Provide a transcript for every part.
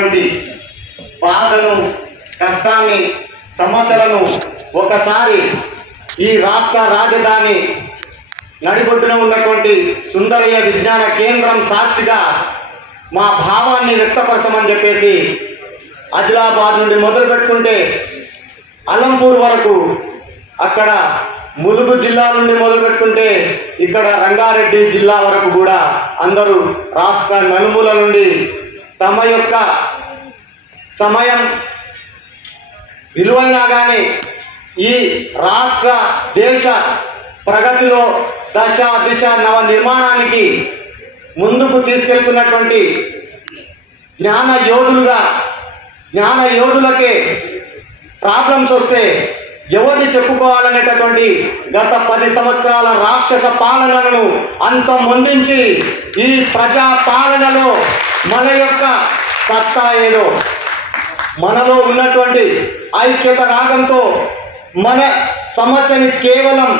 ఉన్నటువంటి బాధను, కష్టాన్ని, సమస్యలను ఒకసారి ఈ రాష్ట్ర రాజధాని నడిబొడ్డున ఉన్నటువంటి సుందరయ్య విజ్ఞాన కేంద్రం సాక్షిగా మా భావాన్ని వ్యక్తపరచమని చెప్పేసి ఆదిలాబాద్ నుండి మొదలు పెట్టుకుంటే అలంపూర్ వరకు, అక్కడ ములుగు జిల్లా నుండి మొదలు పెట్టుకుంటే ఇక్కడ రంగారెడ్డి జిల్లా వరకు కూడా అందరూ రాష్ట్ర నలుమూల నుండి తమ యొక్క సమయం విలువైనా కానీ ఈ రాష్ట్ర దేశ ప్రగతిలో దశ దిశ నవ నిర్మాణానికి ముందుకు తీసుకెళ్తున్నటువంటి జ్ఞాన యోధులకే ప్రాబ్లమ్స్ వస్తే ఎవరిని చెప్పుకోవాలనేటటువంటి గత 10 సంవత్సరాల రాక్షస పాలనలను అంతమొందించి ఈ ప్రజా పాలనలో మన యొక్క సత్తా ఏదో, మనలో ఉన్నటువంటి ఐక్యత రాగంతో మన సమస్యని కేవలం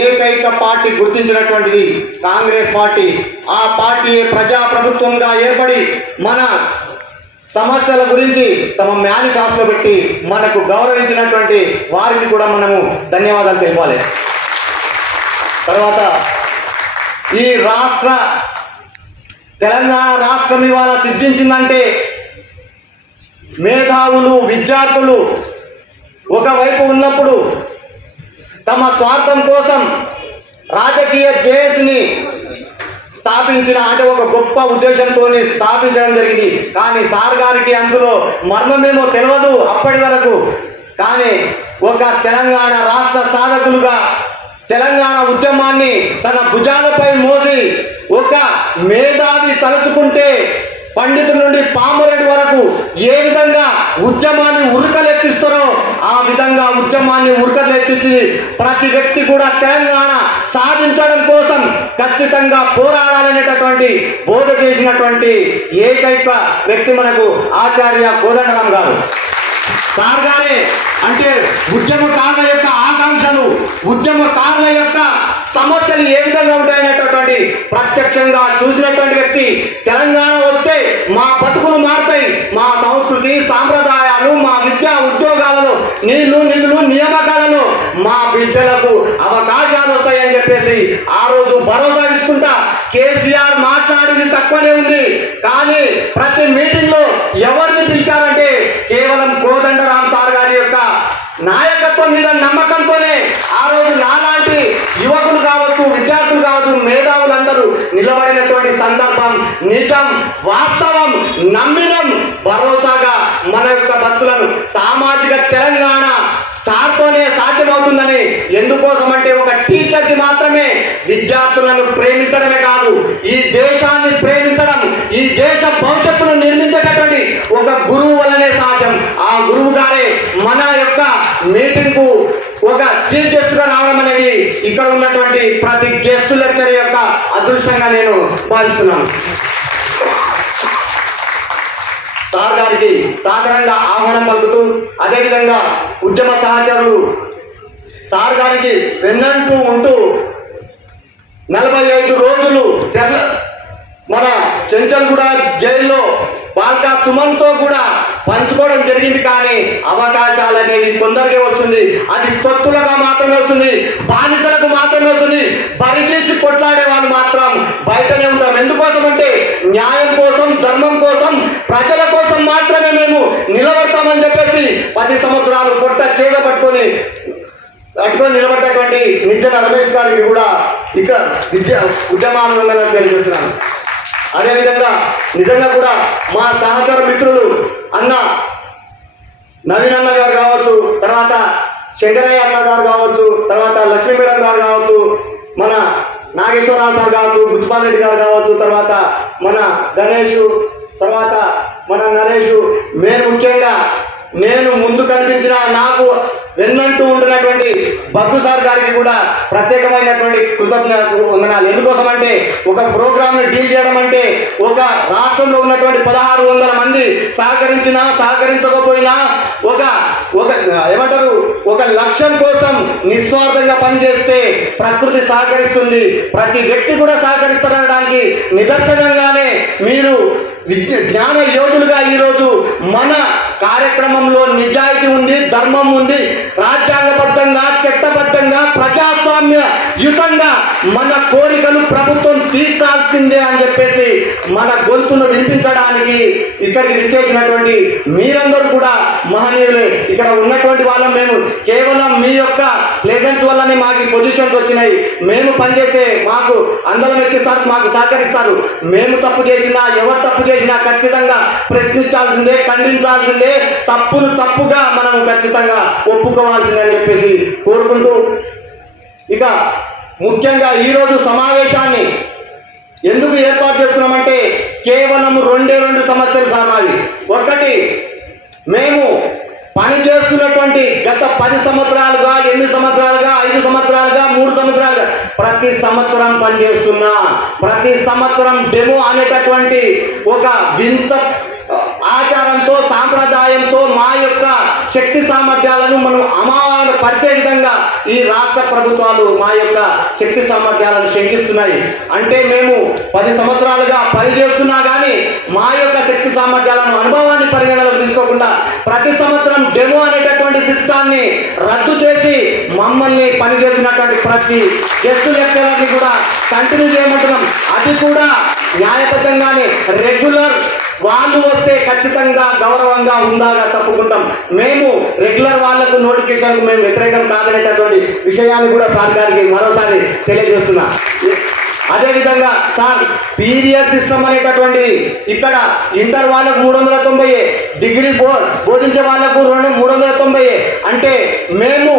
ఏకైక పార్టీ గుర్తించినటువంటిది కాంగ్రెస్ పార్టీ. ఆ పార్టీ ప్రజాప్రభుత్వంగా ఏర్పడి మన సమస్యల గురించి తమ మేనిఫెస్టోలో పెట్టి మనకు గౌరవించినటువంటి వారికి కూడా మనము ధన్యవాదాలు తెలపాలి. తర్వాత ఈ తెలంగాణ రాష్ట్రం ఇవాళ సిద్ధించిందంటే మేధావులు, విద్యార్థులు ఒకవైపు ఉన్నప్పుడు తమ స్వార్థం కోసం రాజకీయ జేఏసీని స్థాపించిన, అంటే ఒక గొప్ప ఉద్దేశంతో స్థాపించడం జరిగింది. కానీ సార్ గారికి అందులో మర్మమేమో తెలియదు అప్పటి వరకు. కానీ ఒక తెలంగాణ రాష్ట్ర సాధకులుగా తెలంగాణ ఉద్యమాన్ని తన భుజాలపై మోసి ఒక మేధావి తలుచుకుంటే పండితుల నుండి పామరెడ్డి వరకు ఏ విధంగా ఉద్యమాన్ని ఉరకలెత్తిస్తారో ఆ విధంగా ఉద్యమాన్ని ఉరకలెత్తించి ప్రతి వ్యక్తి కూడా తెలంగాణ సాధించడం కోసం ఖచ్చితంగా పోరాడాలనేటటువంటి బోధ చేసినటువంటి ఏకైక వ్యక్తి మనకు ఆచార్య కోదండరాం గారు. సార్ గారే అంటే ఉద్యమకారుల యొక్క ఆకాంక్షలు, ఉద్యమకారుల యొక్క సమస్యలు ఏ విధంగా ఉంటాయనేటటువంటి ప్రత్యక్షంగా చూసినటువంటి వ్యక్తి. తెలంగాణ వస్తే మా బతుకులు మారుతాయి, మా సంస్కృతి సాంప్రదాయాలు, మా విద్యా ఉద్యోగాలలో నీళ్లు నిధులు నియామకాలలో మా బిడ్డలకు అవకాశాలు వస్తాయని చెప్పేసి ఆ రోజు భరోసా ఇచ్చుకుంటా కేసీఆర్ మాట్లాడింది తక్కువనే ఉంది. కానీ ప్రతి మీటింగ్ లో ఎవరిని పిలిచారంటే కేవలం కోదండరాం సార్ గారి యొక్క నాయకత్వం మీద నమ్మకంతోనే ఆ రోజు నాలాంటి యువకులు కావచ్చు, విద్యార్థులు కావచ్చు, మేధావులందరూ నిలబడినటువంటి సందర్భం నిజం, వాస్తవం, నమ్మినం, భరోసాగా మన యొక్క భక్తులను సామాజిక తెలంగాణ సార్తోనే సాధ్యమవుతుందని. ఎందుకోసం అంటే ఒక టీచర్కి మాత్రమే విద్యార్థులను ప్రేమించడమే కాదు, ఈ దేశాన్ని ప్రేమించడం, ఈ దేశ భవిష్యత్తును నిర్మించేటటువంటి ఒక గురువు వల్లనే సాధ్యం. ఆ గురువు గారే మన యొక్క మీటింగ్ కు ఒక చీఫ్ గెస్ట్ గా రావడం అనేది ఇక్కడ ఉన్నటువంటి ప్రతి గెస్ట్ లెక్చర్ యొక్క అదృష్టంగా నేను భావిస్తున్నాను. సార్ గారికి సాధారణంగా ఆహ్వానం పలుకుతూ అదేవిధంగా ఉద్యమ సహచరులు సార్ గారికి వెన్నంటూ ఉంటూ 45 రోజులు మన చెంచల్గూడ జైల్లో బాల్కా సుమన్తో కూడా పంచుకోవడం జరిగింది. కానీ అవకాశాలు అనేవి కొందరికే వస్తుంది, అది తొత్తులుగా మాత్రమే వస్తుంది, బానిసలకు మాత్రమే వస్తుంది. బరిదీసి కొట్లాడే వాళ్ళు మాత్రం బయటనే ఉంటాం. ఎందుకోసం అంటే న్యాయం కోసం, ధర్మం కోసం, ప్రజల కోసం మాత్రమే మేము నిలబడతామని చెప్పేసి 10 సంవత్సరాలు పొట్ట చేద పట్టుకొని నిలబడ్డటువంటి నిజన రమేష్ గారికి కూడా ఇక ఉద్యమానంగా తెలియజేస్తున్నాను. అదేవిధంగా నిజంగా కూడా మా సహచర మిత్రులు అన్న నవీన్ అన్న గారు కావచ్చు, తర్వాత శంకరయ్య అన్న గారు కావచ్చు, తర్వాత లక్ష్మీ మేడం గారు కావచ్చు, మన నాగేశ్వరరావు సార్ కావచ్చు, బుజ్పాల్ రెడ్డి గారు కావచ్చు, తర్వాత మన గణేష్, తర్వాత మన నరేష్, ముఖ్యంగా నేను ముందు కనిపించిన నాకు వెన్నంటూ ఉంటున్నటువంటి బగ్గు సార్ గారికి కూడా ప్రత్యేకమైనటువంటి కృతజ్ఞతలు వందనాలు. ఎందుకోసం అంటే ఒక ప్రోగ్రామ్ ని డీల్ చేయడం అంటే ఒక రాష్ట్ర రాష్ట్రంలో ఉన్నటువంటి 1600 మంది సహకరించినా సహకరించకపోయినా ఏమంటారు ఒక లక్ష్యం కోసం నిస్వార్థంగా పనిచేస్తే ప్రకృతి సహకరిస్తుంది, ప్రతి వ్యక్తి కూడా సహకరిస్తారనడానికి నిదర్శనంగానే మీరు జ్ఞాన యోధులుగా ఈరోజు మన కార్యక్రమంలో నిజాయితీ ఉంది, ధర్మం ఉంది, రాజ్యాంగబద్ధంగా చట్టబద్ధంగా ప్రజాస్వామ్య యుతంగా మన కోరికలు ప్రభుత్వం తీర్చాల్సిందే అని చెప్పేసి మన గొంతును వినిపించడానికి ఇక్కడికి విచ్చేసినటువంటి మీరందరూ కూడా మహనీయులే. ఇక్కడ ఉన్నటువంటి వాళ్ళం మేము కేవలం మీ యొక్క ప్లేజెన్స్ వల్లనే మాకు ఈ పొజిషన్స్ వచ్చినాయి. మేము పనిచేసే మాకు అందరం ఎక్కిస్తారు, మాకు సహకరిస్తారు. మేము తప్పు చేసినా ఎవరు తప్పు చేసినా ఖచ్చితంగా ప్రశ్నించాల్సిందే, ఖండించాల్సిందే, తప్పును తప్పుగా మనం ఖచ్చితంగా ఒప్పుకోవాల్సిందే అని చెప్పేసి కోరుకుంటూ, ఇక ముఖ్యంగా ఈరోజు సమావేశాన్ని ఎందుకు ఏర్పాటు చేసుకున్నామంటే కేవలం రెండు సమస్యలు సామాలి. ఒకటి, మేము పని చేస్తున్నటువంటి గత 10 సంవత్సరాలుగా 8 సంవత్సరాలుగా 5 సంవత్సరాలుగా 3 సంవత్సరాలుగా ప్రతి సంవత్సరం పనిచేస్తున్నా, ప్రతి సంవత్సరం డెమో అనేటటువంటి ఒక వింత ఆచారంతో సాంప్రదాయంతో మా యొక్క శక్తి సామర్థ్యాలను మనం అమానపరిచే విధంగా ఈ రాష్ట్ర ప్రభుత్వాలు మా యొక్క శక్తి సామర్థ్యాలను శంకిస్తున్నాయి. అంటే మేము 10 సంవత్సరాలుగా పనిచేస్తున్నా కానీ మా యొక్క శక్తి సామర్థ్యాలను అనుభవాన్ని పరిగణలోకి తీసుకోకుండా ప్రతి సంవత్సరం డెమో అనేటటువంటి సిస్టాన్ని రద్దు చేసి మమ్మల్ని పనిచేసినటువంటి ప్రతి గెస్ట్ లెక్చరర్ని కూడా కంటిన్యూ చేయమంటున్నాం. అది కూడా న్యాయబద్ధంగానే రెగ్యులర్ వాళ్ళు వస్తే ఖచ్చితంగా గౌరవంగా ఉందాగా తప్పుకుంటాం. మేము రెగ్యులర్ వాళ్లకు నోటిఫికేషన్కు మేము వ్యతిరేకం కాదనేటటువంటి విషయాన్ని కూడా సార్ గారికి మరోసారి తెలియజేస్తున్నా. అదేవిధంగా సార్ పీరియడ్ సిస్టమ్ అనేటటువంటి ఇక్కడ ఇంటర్ వాళ్ళకు 390, డిగ్రీ బోధించే వాళ్ళకు 390. అంటే మేము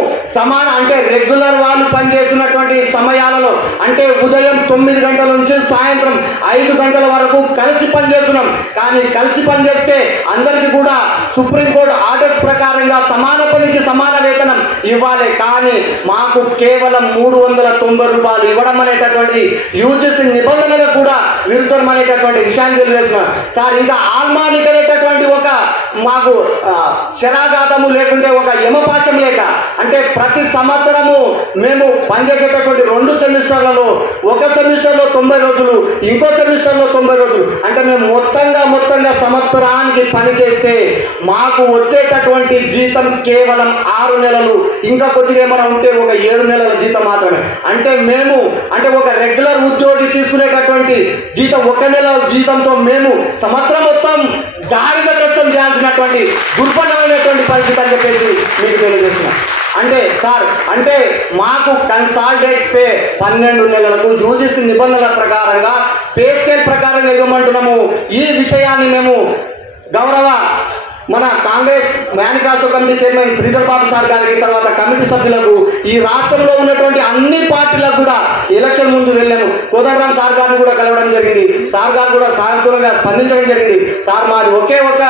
అంటే రెగ్యులర్ వాళ్ళు పనిచేస్తున్నటువంటి సమయాలలో అంటే ఉదయం 9 గంటల నుంచి సాయంత్రం 5 గంటల వరకు కలిసి పనిచేస్తున్నాం. కానీ కలిసి పనిచేస్తే అందరికీ కూడా సుప్రీంకోర్టు ఆర్డర్స్ ప్రకారంగా సమాన పనికి సమాన వేతనం ఇవ్వాలి. కానీ మాకు కేవలం 390 రూపాయలు ఇవ్వడం అనేటటువంటి యూజీసీ నిబంధనలకు కూడా విరుద్ధం అనేటటువంటి విషయాన్ని తెలియజేస్తున్నారు సార్. ఇంకా ఆల్మానిక్ అనేటటువంటి ఒక మాకు శరాఘాతము లేకుంటే ఒక యమపాశం లేక అంటే ప్రతి సంవత్సరము మేము పనిచేసేటటువంటి 2 సెమిస్టర్లలో ఒక సెమిస్టర్లో 90 రోజులు, ఇంకో సెమిస్టర్లో 90 రోజులు, అంటే మేము మొత్తంగా సంవత్సరానికి పనిచేస్తే మాకు వచ్చేటటువంటి జీతం కేవలం 6 నెలలు, ఇంకా కొద్దిగా ఏమైనా ఉంటే ఒక 7 నెలల జీతం మాత్రమే. అంటే మేము ఒక రెగ్యులర్ ఉద్యోగి తీసుకునేటటువంటి జీతం 1 నెల జీతంతో మేము సంవత్సరం మొత్తం గాడిద కష్టం చేయాల్సినటువంటి దుర్బలమైనటువంటి పరిస్థితి అని చెప్పేసి మీకు తెలియజేస్తున్నాం. అంటే సార్ మాకు కన్సాలిడేట్ పే 12 నెలలకు యూజీసీ నిబంధనల ప్రకారంగా పే స్కేల్ ప్రకారంగా ఇవ్వమంటున్నాము. ఈ విషయాన్ని మేము గౌరవ మన Congress manifesto committee chairman Sridhar Babu sir గారికి, తర్వాత కమిటీ సభ్యులకు, ఈ రాష్ట్రంలో ఉన్నటువంటి అన్ని పార్టీలకు కూడా ఎలక్షన్ ముందు వెళ్ళాము. కోదండరామ్ సార్ గారిని కూడా కలవడం జరిగింది. సార్ గారు కూడా సానుకూలంగా స్పందించడం జరిగింది. సార్ మాది ఒకే ఒక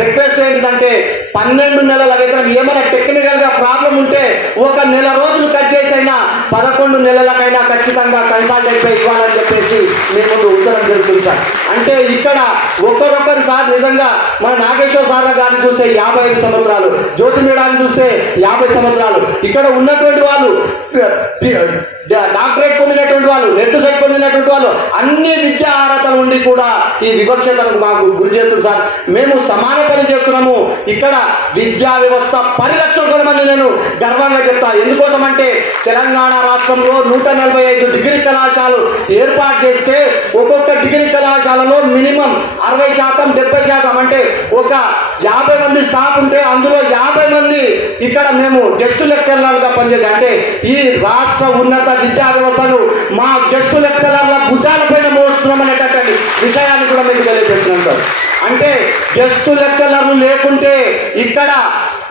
రిక్వెస్ట్ ఏంటంటే 12 నెలల వేతనం ఏమైనా టెక్నికల్ గా ప్రాబ్లం ఉంటే 1 నెల రోజులు కట్ చేసైనా 11 నెలలకైనా ఖచ్చితంగా కన్సల్టెంట్ పై ఇవ్వాలని చెప్పేసి మీ ముందు ఉత్తరం జరుగుతుంది సార్. అంటే ఇక్కడ ఒక్కరొక్కరు సార్ నిజంగా మన నాగేశ్వర సార్ గారిని చూస్తే 55 సంవత్సరాలు, జ్యోతి మేడాన్ని చూస్తే 50 సంవత్సరాలు, ఇక్కడ ఉన్నటువంటి వాళ్ళు డాక్టరేట్ పొందినటువంటి వాళ్ళు, నెట్ సెట్ పొందినటువంటి వాళ్ళు, అన్ని విద్యా అర్హతలు ఉండి కూడా ఈ వివక్షతలకు మాకు గురి చేస్తుంది సార్. మేము సమాన పని చేస్తున్నాము. ఇక్కడ విద్యా వ్యవస్థ పరిరక్షకులమని నేను గర్వంగా చెప్తా. ఎందుకోసం అంటే తెలంగాణ రాష్ట్రంలో 145 డిగ్రీ కళాశాలలు ఏర్పాటు చేస్తే ఒక్కొక్క డిగ్రీ కళాశాలలో మినిమం 60%, 70% అంటే ఒక 50 మంది స్టాఫ్ ఉంటే అందులో 50 మంది ఇక్కడ మేము గెస్ట్ లెక్చరర్లుగా పనిచేసాం. అంటే ఈ రాష్ట్ర ఉన్నత విద్యా వ్యవస్థను మా గెస్ట్ లెక్చరర్ల భుజాలపైన మోస్తున్నాం అనేటటువంటి విషయాన్ని కూడా మీకు తెలియజేస్తున్నాం సార్. అంటే గెస్ట్ లెక్చరర్లు లేకుంటే ఇక్కడ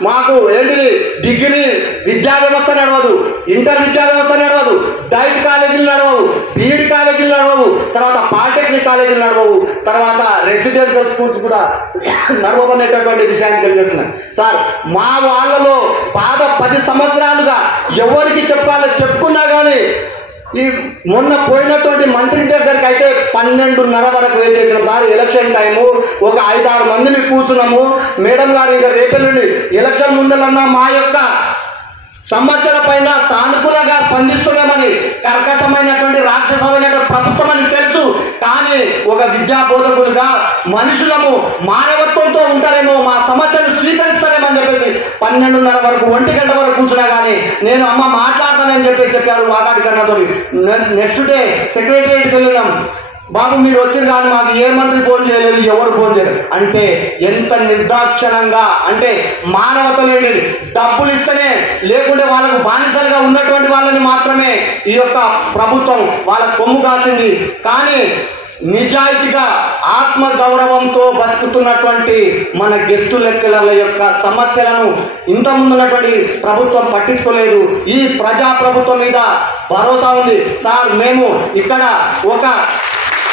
మాకు ఏంటిది డిగ్రీ విద్యా వ్యవస్థ నడవదు, ఇంటర్ విద్యా వ్యవస్థ నడవదు, డైట్ కాలేజీలు నడవవు, బీఈడి కాలేజీలు నడవవు, తర్వాత పాలిటెక్నిక్ కాలేజీలు నడవవు, తర్వాత రెసిడెన్షియల్ స్కూల్స్ కూడా నడవనేటటువంటి విషయాన్ని తెలియజేస్తున్నాను సార్. మా వాళ్ళలో 10 సంవత్సరాలుగా ఎవరికి చెప్పుకున్నా కానీ ఈ మొన్న పోయినటువంటి మంత్రి దగ్గరికి అయితే 12:30 వరకు వెయిట్ చేసినాం సార్. ఎలక్షన్ టైము, ఒక 5-6 మందిని కూర్చున్నాము. మేడం గారు ఇంకా రేపెల్లుండి ఎలక్షన్ ముందలన్నా మా యొక్క సమస్యల పైన సానుకూలంగా స్పందిస్తున్నామని, కర్కశమైనటువంటి రాక్షసమైనటువంటి ప్రభుత్వం అని తెలుసు. కానీ ఒక విద్యా బోధకులుగా మనుషులము మానవత్వంతో ఉంటారేమో, మా సమస్యను స్వీకరిస్తారేమో అని చెప్పేసి 12:30 వరకు 1 గంట వరకు కూర్చున్నా కానీ నేను అమ్మ మాట్లాడతానని చెప్పారు వాకాటి కన్నాతో. నెక్స్ట్ డే సెక్రటరియట్కి వెళ్ళినాం. బాబు మీరు వచ్చిన కానీ మాకు ఏ మంత్రి ఫోన్ చేయలేదు, ఎవరు ఫోన్ చేయలేదు అంటే ఎంత నిర్దాక్షణంగా, అంటే మానవత లేని, డబ్బులు ఇస్తేనే లేకుంటే వాళ్ళకు బానిసలుగా ఉన్నటువంటి వాళ్ళని మాత్రమే ఈ యొక్క ప్రభుత్వం వాళ్ళ కొమ్ము కాసింది. కానీ నిజాయితీగా ఆత్మగౌరవంతో బతుకుతున్నటువంటి మన గెస్టు లెక్చరర్ల యొక్క సమస్యలను ఇంతకుముందు ఉన్నటువంటి ప్రభుత్వం పట్టించుకోలేదు. ఈ ప్రజాప్రభుత్వం మీద భరోసా ఉంది సార్. మేము ఇక్కడ ఒక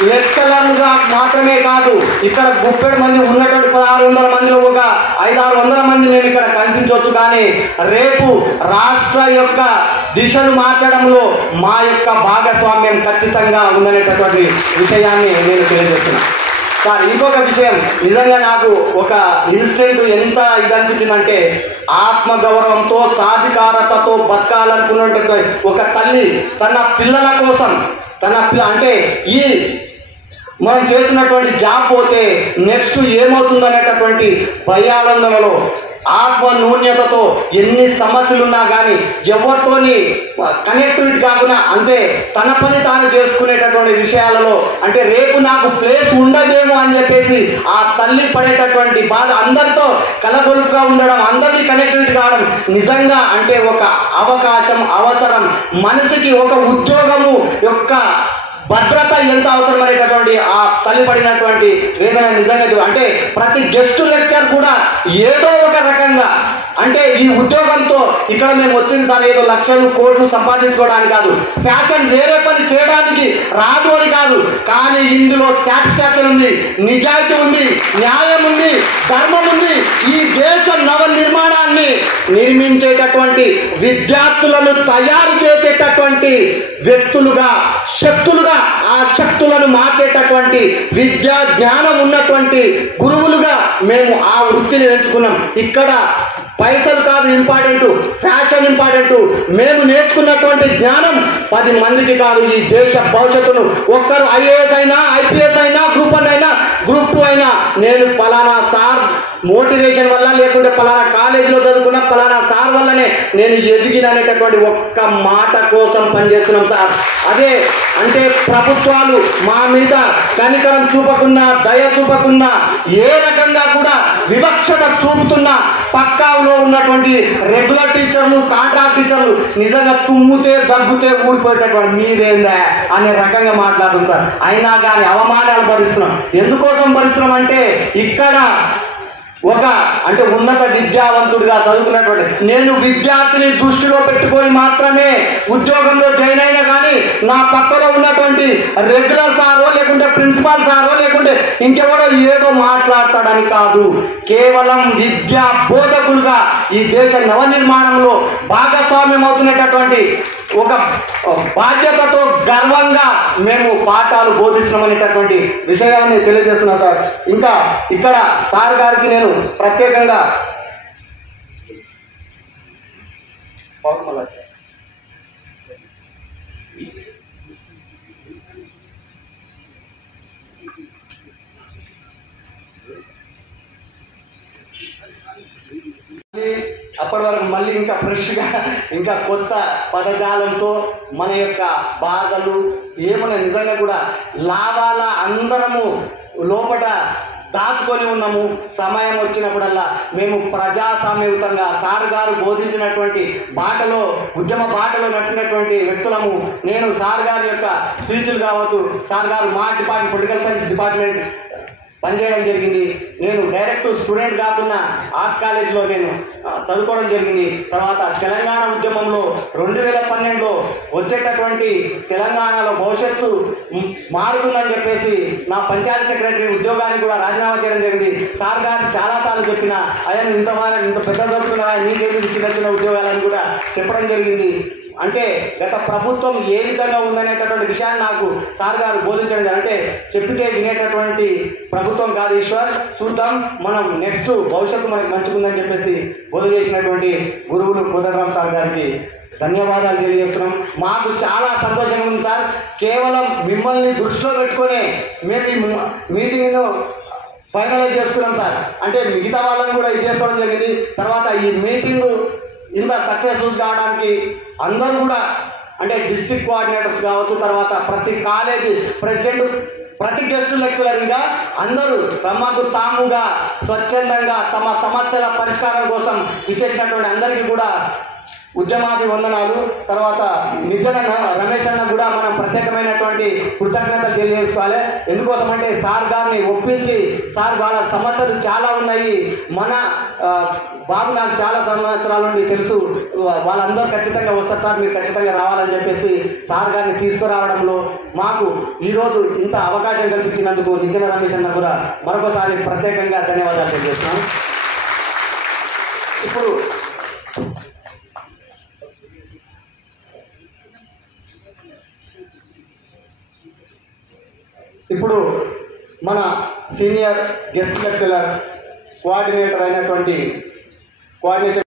లెక్చరర్లుగా మాత్రమే కాదు, ఇక్కడ 30 మంది ఉన్నటువంటి 1600 మందిలో ఒక 500-600 మంది మేము ఇక్కడ కనిపించవచ్చు. కానీ రేపు రాష్ట్ర యొక్క దిశను మార్చడంలో మా యొక్క భాగస్వామ్యం ఖచ్చితంగా ఉందనేటటువంటి విషయాన్ని నేను తెలియజేస్తున్నాను సార్. ఇంకొక విషయం, నిజంగా నాకు ఒక ఇన్సిడెంట్ ఎంత ఇది అనిపించిందంటే, ఆత్మగౌరవంతో సాధికారతతో బతకాలనుకున్నటువంటి ఒక తల్లి తన పిల్లల కోసం అంటే ఈ మనం చేసినటువంటి జాబ్ పోతే నెక్స్ట్ ఏమవుతుందనేటటువంటి భయాందోళనలో ఆత్మ న్యూన్యతతో ఎన్ని సమస్యలున్నా కానీ ఎవరితోని కనెక్టివిటీ కాకుండా అంటే తన పని తాను చేసుకునేటటువంటి విషయాలలో అంటే రేపు నాకు ప్లేస్ ఉండదేమో అని చెప్పేసి ఆ తల్లి పడేటటువంటి బాధ, అందరితో కలగొలుపుగా ఉండడం, అందరినీ కనెక్టివిటీ కావడం నిజంగా అంటే ఒక అవకాశం అవసరం. మనిషికి ఒక ఉద్యోగము యొక్క భద్రత ఎంత అవసరం అనేటటువంటి ఆ తల్లి పడినటువంటి వేదన నిజంగా అంటే ప్రతి గెస్ట్ లెక్చర్ కూడా ఏదో ఒక రకంగా అంటే ఈ ఉద్యోగంతో ఇక్కడ మేము వచ్చిన సార్ ఏదో లక్షలు కోట్లు సంపాదించుకోవడానికి కాదు, ఫ్యాషన్ వేరే పని చేయడానికి రాదు అని కాదు. కానీ ఇందులో సాటిస్ఫాక్షన్ ఉంది, నిజాయితీ ఉంది, న్యాయం ఉంది, ధర్మం ఉంది. ఈ దేశ నవ నిర్మాణాన్ని నిర్మించేటటువంటి విద్యార్థులను తయారు చేసేటటువంటి వ్యక్తులుగా, శక్తులుగా, ఆ శక్తులను మార్చేటటువంటి విద్యా జ్ఞానం ఉన్నటువంటి గురువులుగా మేము ఆ వృత్తిని ఎంచుకున్నాం. ఇక్కడ పైసలు కాదు ఇంపార్టెంట్, ఫ్యాషన్ ఇంపార్టెంట్. మేము నేర్చుకున్నటువంటి జ్ఞానం 10 మందికి కాదు, ఈ దేశ భవిష్యత్తును. ఒక్కరు ఐఏఎస్ అయినా, ఐపీఎస్ అయినా, గ్రూప్ 1 అయినా, గ్రూప్ 2 అయినా నేను పలానా సార్ మోటివేషన్ వల్ల లేకుంటే పలానా కాలేజీలో చదువుకున్న పలానా సార్ వల్లనే నేను ఎదిగిననేటటువంటి ఒక్క మాట కోసం పనిచేస్తున్నాం సార్. అదే అంటే ప్రభుత్వాలు మా మీద కనికరం చూపకున్నా, దయ చూపకున్నా, ఏ రకంగా కూడా వివక్షత చూపుతున్నా పక్కాలో ఉన్నటువంటి రెగ్యులర్ టీచర్లు, కాంట్రాక్ట్ టీచర్లు నిజంగా తుమ్ముతే దగ్గుతే ఊడిపోయేటటువంటి మీరేందా అనే రకంగా మాట్లాడుతుంది సార్. అయినా కానీ అవమానాలు భరిస్తున్నాం. ఎందుకోసం భరిస్తున్నాం అంటే ఇక్కడ ఒక అంటే ఉన్నత విద్యావంతుడిగా చదువుకున్నటువంటి నేను విద్యార్థిని దృష్టిలో పెట్టుకొని మాత్రమే ఉద్యోగంలో జాయిన్ అయినా కానీ నా పక్కలో ఉన్నటువంటి రెగ్యులర్ సారో లేకుంటే ప్రిన్సిపాల్ సారో లేకుంటే ఇంకెవడో ఏదో మాట్లాడతాడని కాదు. కేవలం విద్యా బోధకులుగా ఈ దేశ నవనిర్మాణంలో భాగస్వామ్యం అవుతున్నటువంటి ఒక బాధ్యతతో గర్వంగా మేము పాఠాలు బోధిస్తున్నామనేటటువంటి విషయాన్ని తెలియజేస్తున్నాం సార్. ఇంకా ఇక్కడ సార్ గారికి నేను ప్రత్యేకంగా అప్పటి వరకు మళ్ళీ ఇంకా ఫ్రెష్గా ఇంకా కొత్త పదజాలంతో మన యొక్క బాధలు ఏమన్నా నిజంగా కూడా లాభాల అందరము లోపల దాచుకొని ఉన్నాము. సమయం వచ్చినప్పుడల్లా మేము ప్రజాస్వామ్యయుతంగా సార్ గారు బోధించినటువంటి బాటలో, ఉద్యమ బాటలో నడిచినటువంటి వ్యక్తులము. నేను సార్ గారి యొక్క స్పీచ్లు కావచ్చు, సార్ గారు మా డిపార్ట్మెంట్ పొలిటికల్ సైన్స్ డిపార్ట్మెంట్ పనిచేయడం జరిగింది. నేను డైరెక్ట్ స్టూడెంట్ కాకుండా ఆర్ట్ కాలేజ్లో నేను చదువుకోవడం జరిగింది. తర్వాత తెలంగాణ ఉద్యమంలో 2012లో వచ్చేటటువంటి తెలంగాణలో భవిష్యత్తు మారుతుందని చెప్పేసి నా పంచాయతీ సెక్రటరీ ఉద్యోగాన్ని కూడా రాజీనామా చేయడం జరిగింది. సార్ గారికి చాలాసార్లు చెప్పిన అయ్యా ఇంత పెద్ద చదువుకున్నా నీకేది చిన్న చిన్న ఉద్యోగాలని కూడా చెప్పడం జరిగింది. అంటే గత ప్రభుత్వం ఏ విధంగా ఉందనేటటువంటి విషయాన్ని నాకు సార్ గారు బోధించడం, అంటే చెప్పితే వినేటటువంటి ప్రభుత్వం కాదు ఈశ్వర్, చూద్దాం మనం నెక్స్ట్ భవిష్యత్తు మనకి మంచిగుందని చెప్పేసి బోధ చేసినటువంటి గురువులు కోదండరాం సార్ గారికి ధన్యవాదాలు తెలియజేస్తున్నాం. మాకు చాలా సంతోషంగా ఉంది సార్. కేవలం మిమ్మల్ని దృష్టిలో పెట్టుకునే మేము ఈ మీటింగ్ను ఫైనలైజ్ చేసుకున్నాం సార్. అంటే మిగతా వాళ్ళని కూడా ఇది చేసుకోవడం జరిగింది. తర్వాత ఈ మీటింగ్ ఇంత సక్సెస్ఫుల్ కావడానికి అందరూ కూడా, అంటే డిస్ట్రిక్ట్ కోఆర్డినేటర్స్ కావచ్చు, తర్వాత ప్రతి కాలేజీ ప్రెసిడెంట్, ప్రతి గెస్ట్ లెక్చరర్గా అందరూ తమకు తాముగా స్వచ్ఛందంగా తమ సమస్యల పరిష్కారం కోసం ఇచ్చేసినటువంటి అందరికీ కూడా ఉద్యమాభివందనాలు. తర్వాత నిజన రమేష్ అన్న కూడా మనం ప్రత్యేకమైనటువంటి కృతజ్ఞతలు తెలియజేసుకోవాలి. ఎందుకోసం అంటే సార్ గారిని ఒప్పించి, సార్ వాళ్ళ సమస్యలు చాలా ఉన్నాయి, మన బాబు నాకు చాలా సంవత్సరాల నుండి తెలుసు, వాళ్ళందరూ ఖచ్చితంగా వస్తారు సార్, మీరు ఖచ్చితంగా రావాలని చెప్పేసి సార్ గారిని తీసుకురావడంలో మాకు ఈరోజు ఇంత అవకాశం కల్పించినందుకు నిజన రమేష్ అన్న కూడా మరొకసారి ప్రత్యేకంగా ధన్యవాదాలు తెలియజేస్తున్నాం. ఇప్పుడు మన సీనియర్ గెస్ట్ లెక్చరర్ కోఆర్డినేటర్ అయినటువంటి కోఆర్డినేషన్